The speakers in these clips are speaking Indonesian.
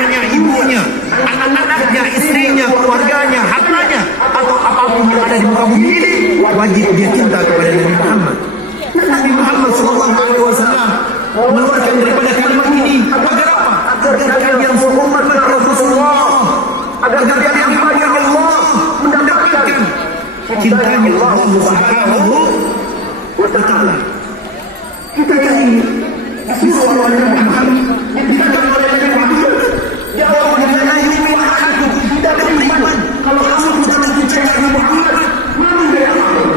ayahnya, ibunya, anak-anaknya, istrinya, keluarganya, hartanya, atau apapun yang ada di muka bumi ini, wajib dia cinta kepada Nabi Muhammad. Nabi Muhammad SAW mengeluarkan daripada kalimat ini agar apa? Agar kalian seumat Rasulullah, agar kalian kepada Allah mendapatkan cintanya Allah Subhanahu wa Ta'ala. Kita ini disuruh oleh Nabi Muhammad, dikatakan oleh Nabi Muhammad, ya Allah, la yu'minu ahadukum, tidak beriman kalau kamu tidak mencintai Nabi Muhammad, mana yang Allah?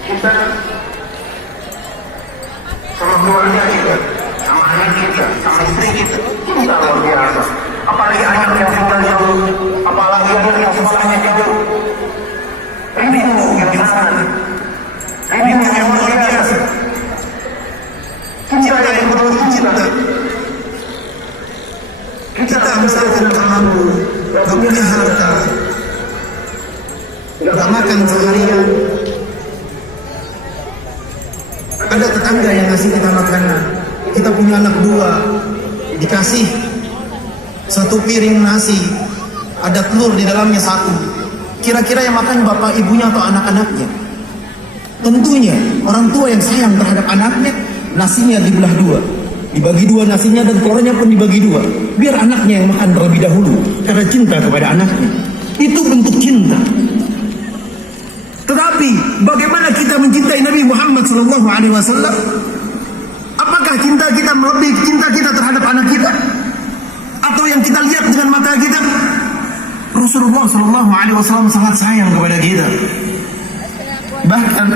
Kita sama keluarga kita, sama anak kita, sama istri kita, kita luar biasa. Apalagi anak yang tinggal jauh, apalagi anak yang sekolahnya jauh. Ini yang sana, ini yang luar biasa. Cinta yang betul cinta. Kita misalkan kamu punya harta, nggak makan seharian, ada tetangga yang ngasih kita makanan, kita punya anak dua, dikasih satu piring nasi, ada telur di dalamnya satu. Kira-kira yang makan bapak ibunya atau anak-anaknya? Tentunya orang tua yang sayang terhadap anaknya, nasinya dibelah dua, dibagi dua nasinya, dan telurnya pun dibagi dua, biar anaknya yang makan terlebih dahulu karena cinta kepada anaknya. Itu bentuk cinta. Tetapi bagaimana kita mencintai Nabi Muhammad SAW? Apakah cinta kita melebihi cinta kita terhadap anak kita, atau yang kita lihat dengan mata kita? Rasulullah SAW sangat sayang kepada kita. Bahkan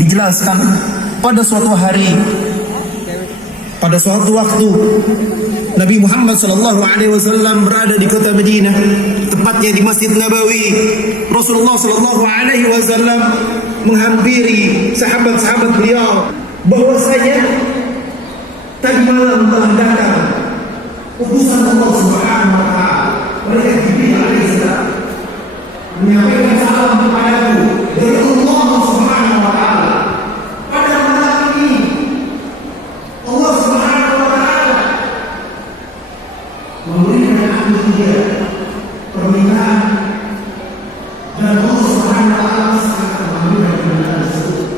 dijelaskan pada suatu hari, pada suatu waktu, Nabi Muhammad SAW berada di kota Madinah, tepatnya di Masjid Nabawi. Rasulullah SAW menghampiri sahabat-sahabat beliau bahwasanya tadi malam telah datang utusan Allah Subhanahu wa Ta'ala, mereka Jibril alaihissalam, menyampaikan salam kepadaku dari Allah Subhanahu wa Ta'ala. Pada malam ini Allah Subhanahu wa Ta'ala memberikan aku dia permintaan, dan Allah Subhanahu wa Ta'ala sangat mengambil permintaan tersebut.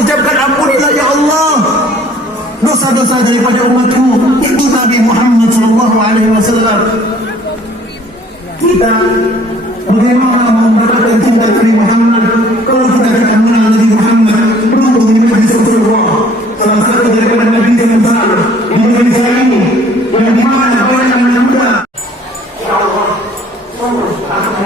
mengucapkan ampunilah ya Allah dosa-dosa daripada umatku. Itu Nabi Muhammad SAW. Kita bagaimana cinta Nabi Muhammad, kalau kita tidak mengenal Nabi Muhammad, beruntung di majlis Rasulullah, salah satu daripada majlis yang besar di Indonesia ini, yang dimana banyak anak muda. Ya Allah, aku